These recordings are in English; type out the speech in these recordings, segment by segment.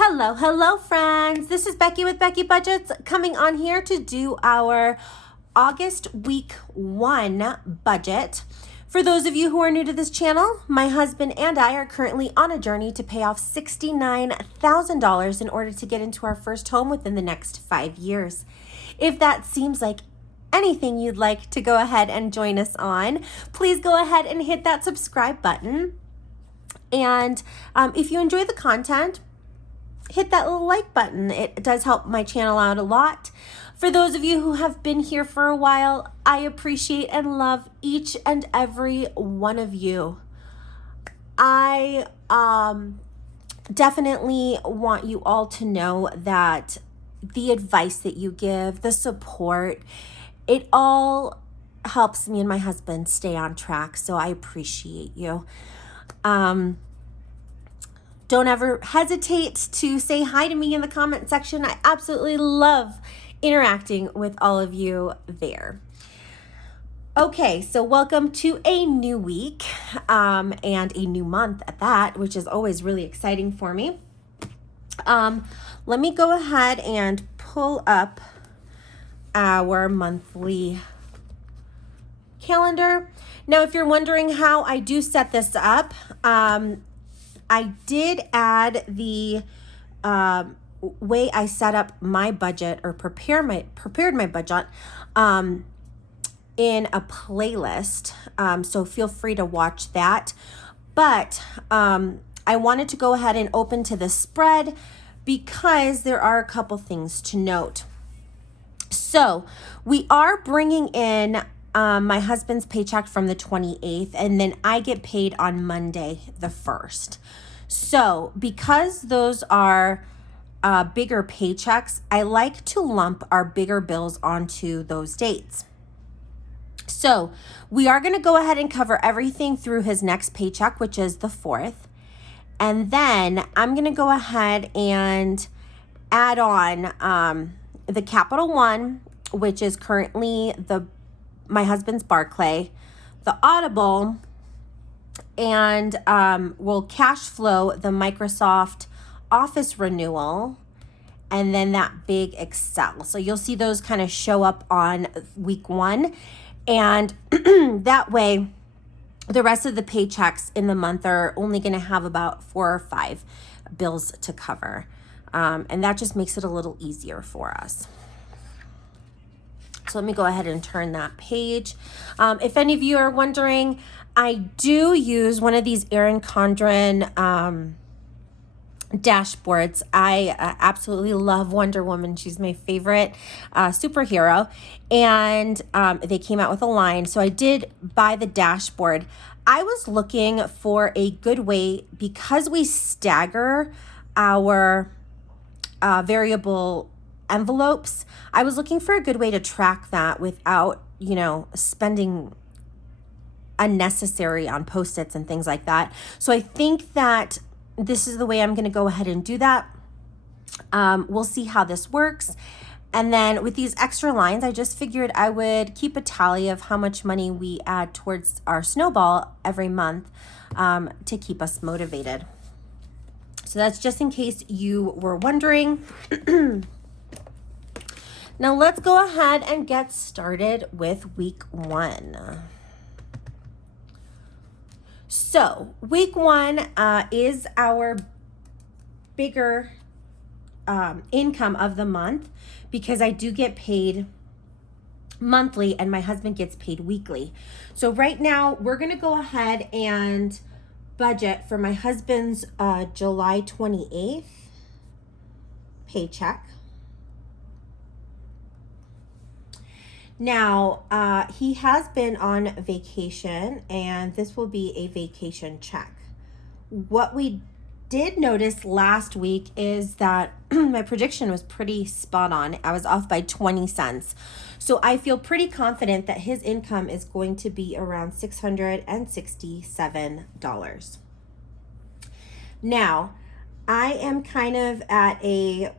Hello, friends. This is Becky with Becky Budgets coming on here to do our August week 1 budget. For those of you who are new to this channel, my husband and I are currently on a journey to pay off $69,000 in order to get into our first home within the next 5 years. If that seems like anything you'd like to go ahead and join us on, please go ahead and hit that subscribe button. And if you enjoy the content, hit that little like button. It does help my channel out a lot. For those of you who have been here for a while, I appreciate and love each and every one of you. I definitely want you all to know that the advice that you give, the support, it all helps me and my husband stay on track. So I appreciate you. Don't ever hesitate to say hi to me in the comment section. I absolutely love interacting with all of you there. Okay, so welcome to a new week and a new month at that, which is always really exciting for me. Let me go ahead and pull up our monthly calendar. Now, if you're wondering how I do set this up, I did add the way I set up my budget or prepared my budget in a playlist. So feel free to watch that. But I wanted to go ahead and open to the spread because there are a couple things to note. So we are bringing in my husband's paycheck from the 28th, and then I get paid on Monday, the 1st. So because those are bigger paychecks, I like to lump our bigger bills onto those dates. So we are going to go ahead and cover everything through his next paycheck, which is the 4th. And then I'm going to go ahead and add on the Capital One, which is currently my husband's Barclay, the Audible, and we'll cash flow the Microsoft Office renewal, and then that big Excel. So you'll see those kind of show up on week 1, and that way the rest of the paychecks in the month are only going to have about 4 or 5 bills to cover, and that just makes it a little easier for us. So let me go ahead and turn that page. If any of you are wondering, I do use one of these Erin Condren dashboards. I absolutely love Wonder Woman. She's my favorite superhero. And they came out with a line. So I did buy the dashboard. I was looking for a good way, because we stagger our variable envelopes. I was looking for a good way to track that without, spending unnecessary on Post-its and things like that. So I think that this is the way I'm going to go ahead and do that. We'll see how this works. And then with these extra lines, I just figured I would keep a tally of how much money we add towards our snowball every month to keep us motivated. So that's just in case you were wondering. Now let's go ahead and get started with week 1. So week 1 is our bigger income of the month, because I do get paid monthly and my husband gets paid weekly. So right now we're going to go ahead and budget for my husband's July 28th paycheck. Now, he has been on vacation, and this will be a vacation check. What we did notice last week is that my prediction was pretty spot on. I was off by 20 cents. So I feel pretty confident that his income is going to be around $667. Now, I am kind of at a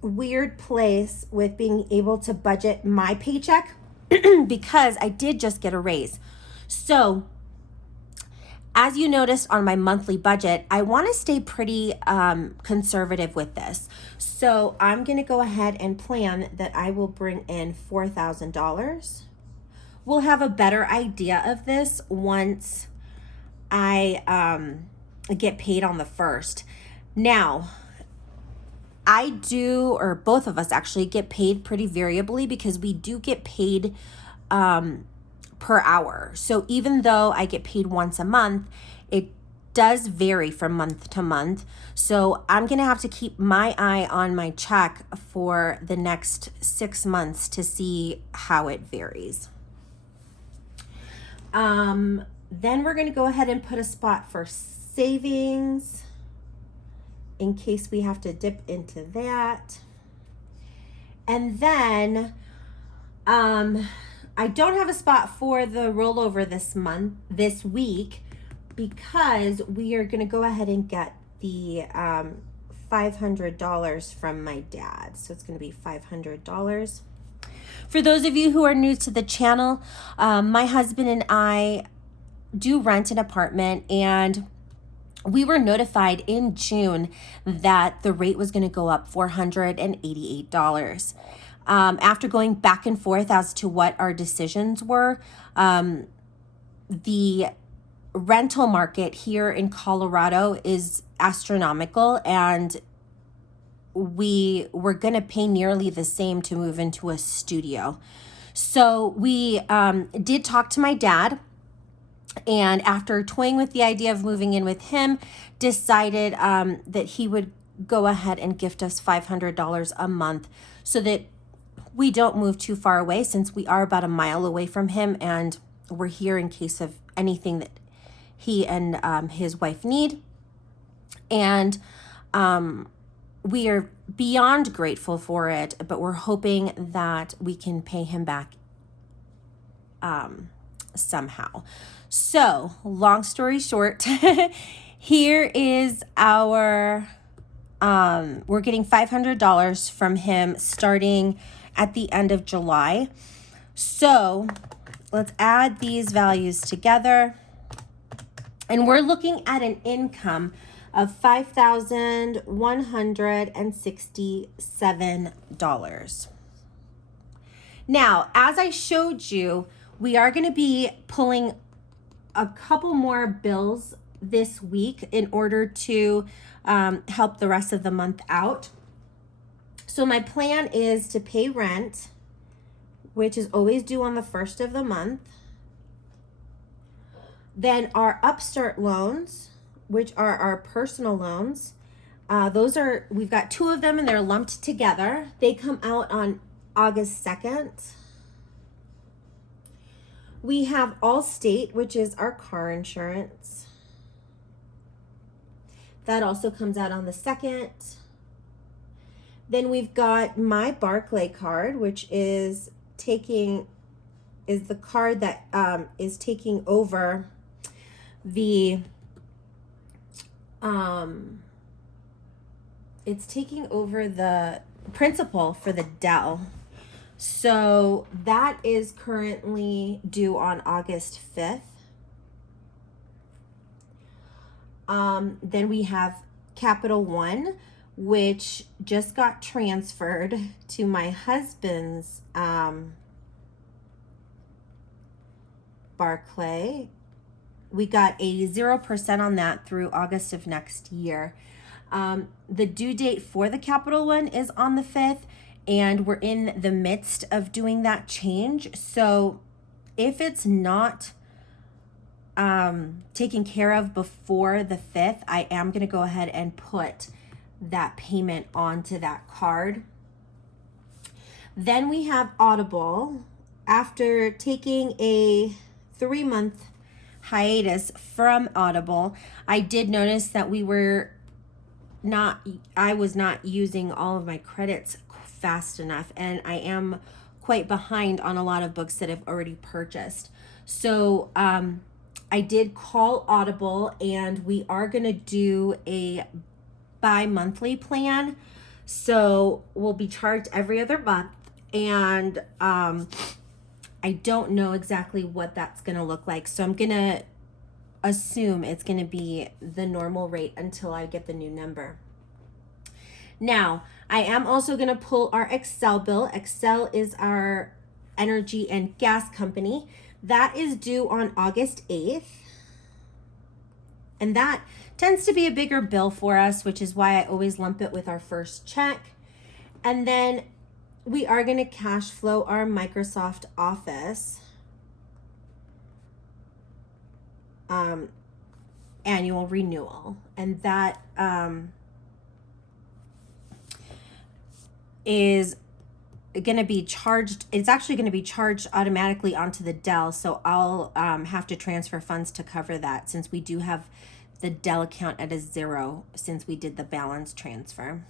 weird place with being able to budget my paycheck because I did just get a raise. So As you noticed on my monthly budget, I want to stay pretty conservative with this. So I'm going to go ahead and plan that I will bring in $4,000. We'll have a better idea of this once I get paid on the 1st. Now, I do, or both of us actually, get paid pretty variably because we do get paid per hour. So even though I get paid once a month, it does vary from month to month. So I'm going to have to keep my eye on my check for the next 6 months to see how it varies. Then we're going to go ahead and put a spot for savings in case we have to dip into that. And then I don't have a spot for the rollover this week, because we are going to go ahead and get the $500 from my dad. So it's going to be $500. For those of you who are new to the channel, my husband and I do rent an apartment, and we were notified in June that the rate was going to go up $488. After going back and forth as to what our decisions were, the rental market here in Colorado is astronomical, and we were going to pay nearly the same to move into a studio. So we did talk to my dad, and after toying with the idea of moving in with him, decided that he would go ahead and gift us $500 a month so that we don't move too far away, since we are about a mile away from him, and we're here in case of anything that he and his wife need. And we are beyond grateful for it, but we're hoping that we can pay him back somehow. So, long story short, here is our, we're getting $500 from him starting at the end of July. So, let's add these values together. And we're looking at an income of $5,167. Now, as I showed you, we are going to be pulling a couple more bills this week in order to help the rest of the month out. So my plan is to pay rent, which is always due on the 1st of the month. Then our Upstart loans, which are our personal loans. We've got 2 of them, and they're lumped together. They come out on August 2nd. We have Allstate, which is our car insurance. That also comes out on the 2nd. Then we've got my Barclay card, which is the card that is taking over the it's taking over the principal for the Dell. So that is currently due on August 5th. Then we have Capital One, which just got transferred to my husband's Barclay. We got a 0% on that through August of next year. The due date for the Capital One is on the 5th, and we're in the midst of doing that change. So if it's not taken care of before the 5th, I am going to go ahead and put that payment onto that card. Then we have Audible. After taking a 3-month hiatus from Audible, I did notice that I was not using all of my credits fast enough, and I am quite behind on a lot of books that I've already purchased. So I did call Audible, and we are going to do a bi-monthly plan. So we'll be charged every other month, and I don't know exactly what that's going to look like. So I'm going to assume it's going to be the normal rate until I get the new number. Now, I am also going to pull our Excel bill. Excel is our energy and gas company. That is due on August 8th. And that tends to be a bigger bill for us, which is why I always lump it with our first check. And then we are going to cash flow our Microsoft Office annual renewal. And that is going to be charged. It's actually going to be charged automatically onto the Dell. So I'll have to transfer funds to cover that, since we do have the Dell account at a zero since we did the balance transfer.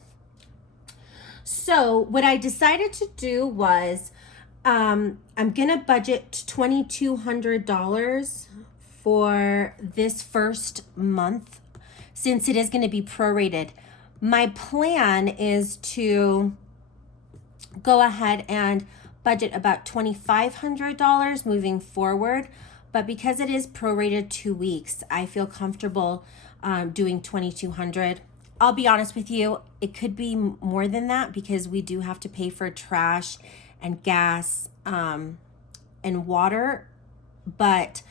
So what I decided to do was I'm going to budget $2,200 for this first month, since it is going to be prorated. My plan is to go ahead and budget about $2,500 moving forward. But because it is prorated 2 weeks, I feel comfortable doing $2,200. I'll be honest with you, it could be more than that, because we do have to pay for trash and gas and water. But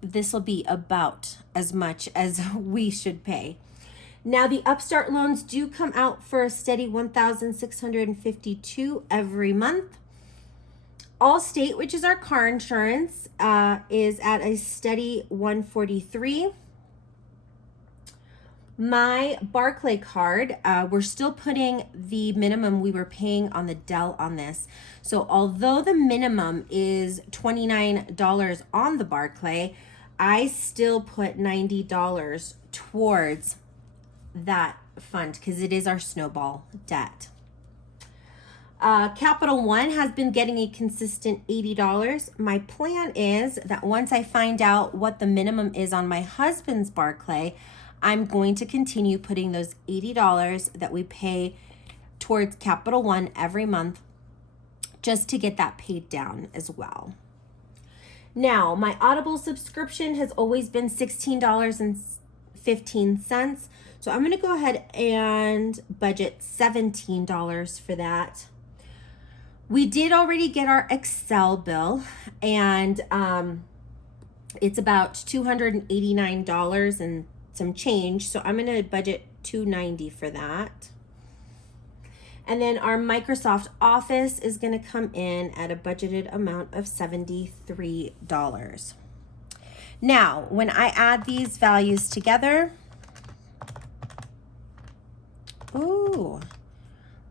this will be about as much as we should pay. Now, the Upstart loans do come out for a steady $1,652 every month. Allstate, which is our car insurance, is at a steady $143. My Barclay card, we're still putting the minimum we were paying on the Dell on this. So although the minimum is $29 on the Barclay, I still put $90 towards that fund, because it is our snowball debt. Capital One has been getting a consistent $80. My plan is that once I find out what the minimum is on my husband's Barclay, I'm going to continue putting those $80 that we pay towards Capital One every month, just to get that paid down as well. Now, my Audible subscription has always been $16.15. So I'm going to go ahead and budget $17 for that. We did already get our Excel bill, and it's about $289 and some change. So I'm going to budget $290 for that. And then our Microsoft Office is going to come in at a budgeted amount of $73. Now, when I add these values together, ooh,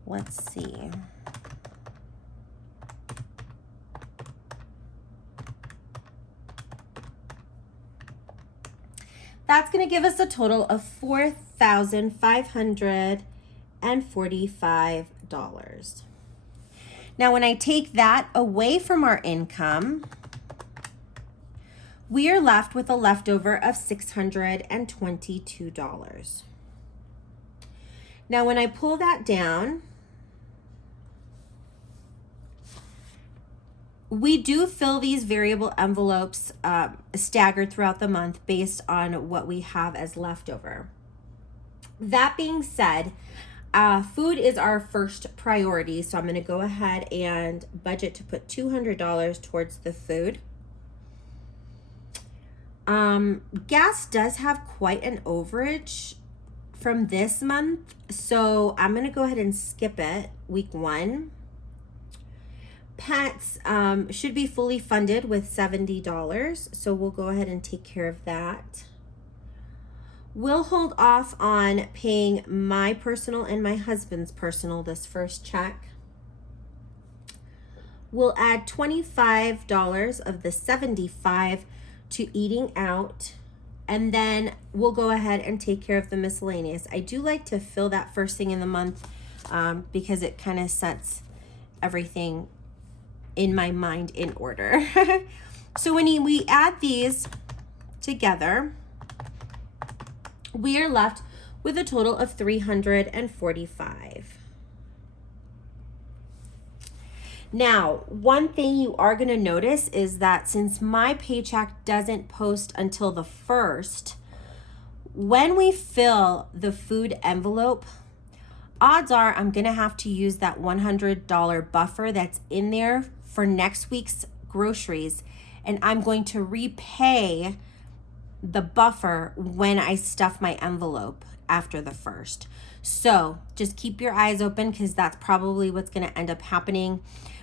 let's see. That's going to give us a total of $4,545. Now, when I take that away from our income, we are left with a leftover of $622. Now, when I pull that down, we do fill these variable envelopes staggered throughout the month based on what we have as leftover. That being said, food is our first priority, so I'm going to go ahead and budget to put $200 towards the food. Gas does have quite an overage from this month, so I'm going to go ahead and skip it, week 1. Pets should be fully funded with $70, so we'll go ahead and take care of that. We'll hold off on paying my personal and my husband's personal this first check. We'll add $25 of the $75 to eating out, and then we'll go ahead and take care of the miscellaneous. I do like to fill that first thing in the month because it kind of sets everything in my mind in order. So when we add these together, we are left with a total of $345. Now, one thing you are going to notice is that since my paycheck doesn't post until the 1st, when we fill the food envelope, odds are I'm going to have to use that $100 buffer that's in there for next week's groceries, and I'm going to repay the buffer when I stuff my envelope after the 1st. So just keep your eyes open, because that's probably what's going to end up happening.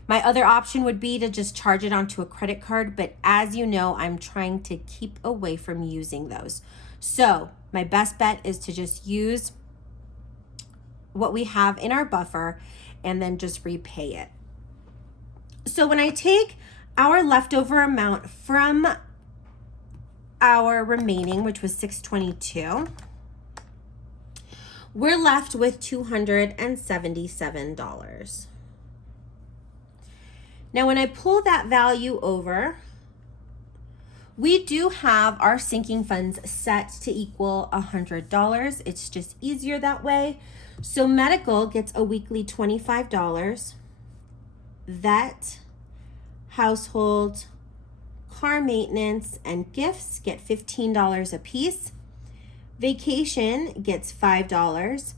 My other option would be to just charge it onto a credit card, but as you know, I'm trying to keep away from using those. So my best bet is to just use what we have in our buffer and then just repay it. So when I take our leftover amount from our remaining, which was $622, we're left with $277. Now, when I pull that value over, we do have our sinking funds set to equal $100. It's just easier that way. So medical gets a weekly $25. Vet, household, car maintenance, and gifts get $15 a piece. Vacation gets $5.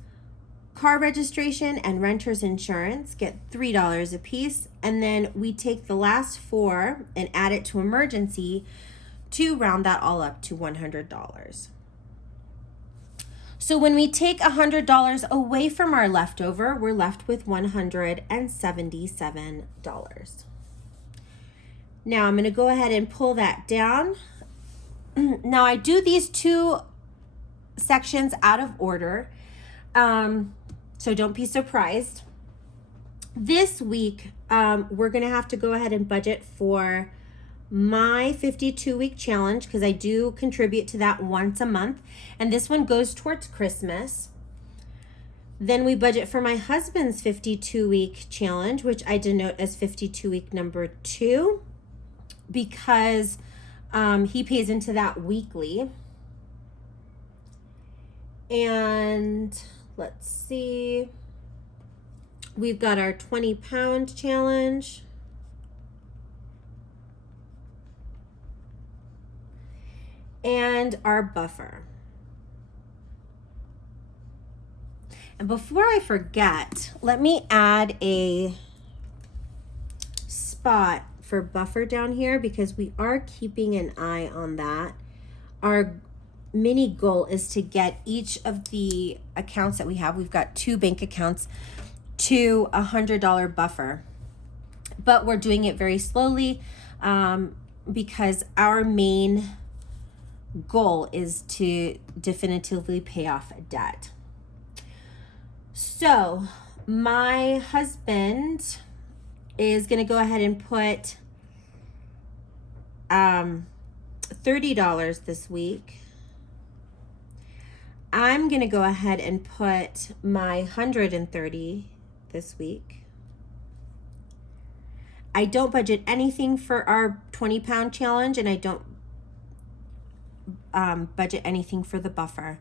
Car registration and renter's insurance get $3 a piece. And then we take the last 4 and add it to emergency to round that all up to $100. So when we take $100 away from our leftover, we're left with $177. Now I'm going to go ahead and pull that down. Now I do these 2 sections out of order, so don't be surprised. This week, we're going to have to go ahead and budget for my 52-week challenge, because I do contribute to that once a month, and this one goes towards Christmas. Then we budget for my husband's 52-week challenge, which I denote as 52-week number 2, because he pays into that weekly. And let's see, we've got our 20-pound challenge. And our buffer. And before I forget, let me add a spot for buffer down here, because we are keeping an eye on that. Our mini goal is to get each of the accounts that we have, we've got 2 bank accounts, to $100 buffer. But we're doing it very slowly, because our main goal is to definitively pay off debt. So my husband is going to go ahead and put $30 this week. I'm going to go ahead and put my $130 this week. I don't budget anything for our 20-pound challenge, and I don't budget anything for the buffer.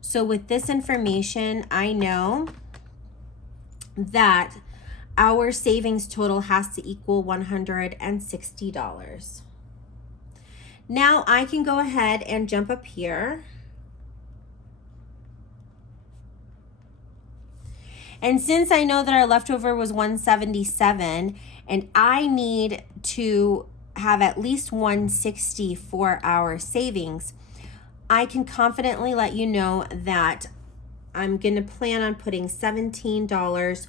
So with this information, I know that our savings total has to equal $160. Now I can go ahead and jump up here. And since I know that our leftover was $177, and I need to have at least $160 for our savings, I can confidently let you know that I'm going to plan on putting $17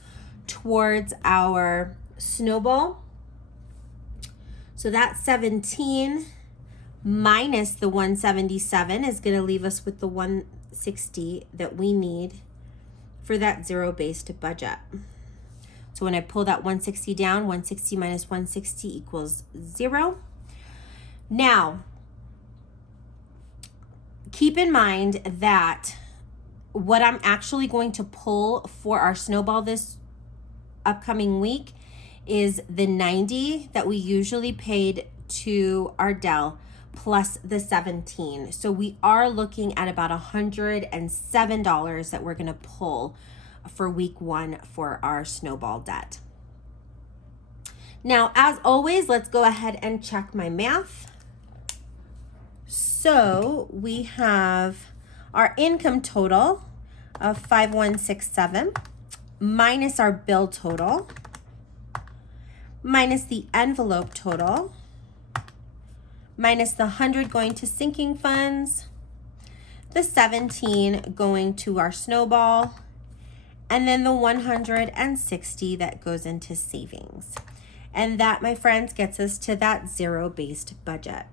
towards our snowball. So that 17 minus the 177 is going to leave us with the 160 that we need for that zero-based budget. So when I pull that 160 down, 160 minus 160 equals 0. Now, keep in mind that what I'm actually going to pull for our snowball this upcoming week is the $90 that we usually paid to Ardell plus the 17. So we are looking at about $107 that we're going to pull for week 1 for our snowball debt. Now, as always, let's go ahead and check my math. So we have our income total of 5167 minus our bill total minus the envelope total minus the 100 going to sinking funds, the 17 going to our snowball, and then the 160 that goes into savings. And that, my friends, gets us to that zero-based budget.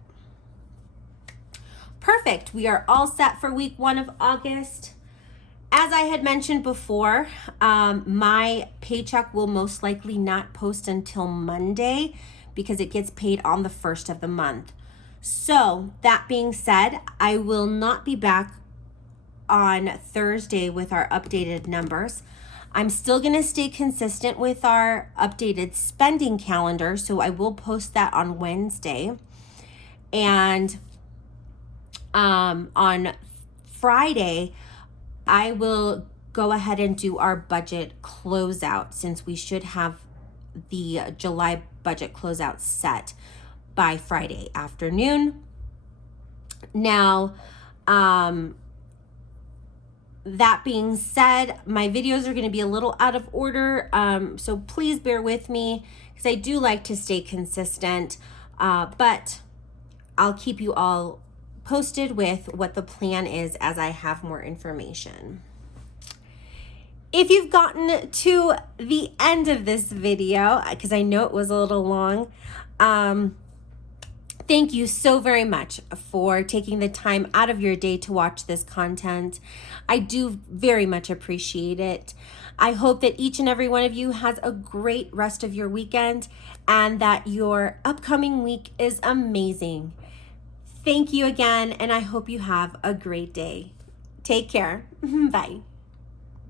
Perfect. We are all set for week 1 of August. As I had mentioned before, my paycheck will most likely not post until Monday because it gets paid on the 1st of the month. So that being said, I will not be back on Thursday with our updated numbers. I'm still going to stay consistent with our updated spending calendar, so I will post that on Wednesday. And on Friday, I will go ahead and do our budget closeout, since we should have the July budget closeout set by Friday afternoon. Now, that being said, my videos are going to be a little out of order, so please bear with me because I do like to stay consistent, but I'll keep you all posted with what the plan is as I have more information. If you've gotten to the end of this video, because I know it was a little long, thank you so very much for taking the time out of your day to watch this content. I do very much appreciate it. I hope that each and every one of you has a great rest of your weekend and that your upcoming week is amazing. Thank you again, and I hope you have a great day. Take care. Bye.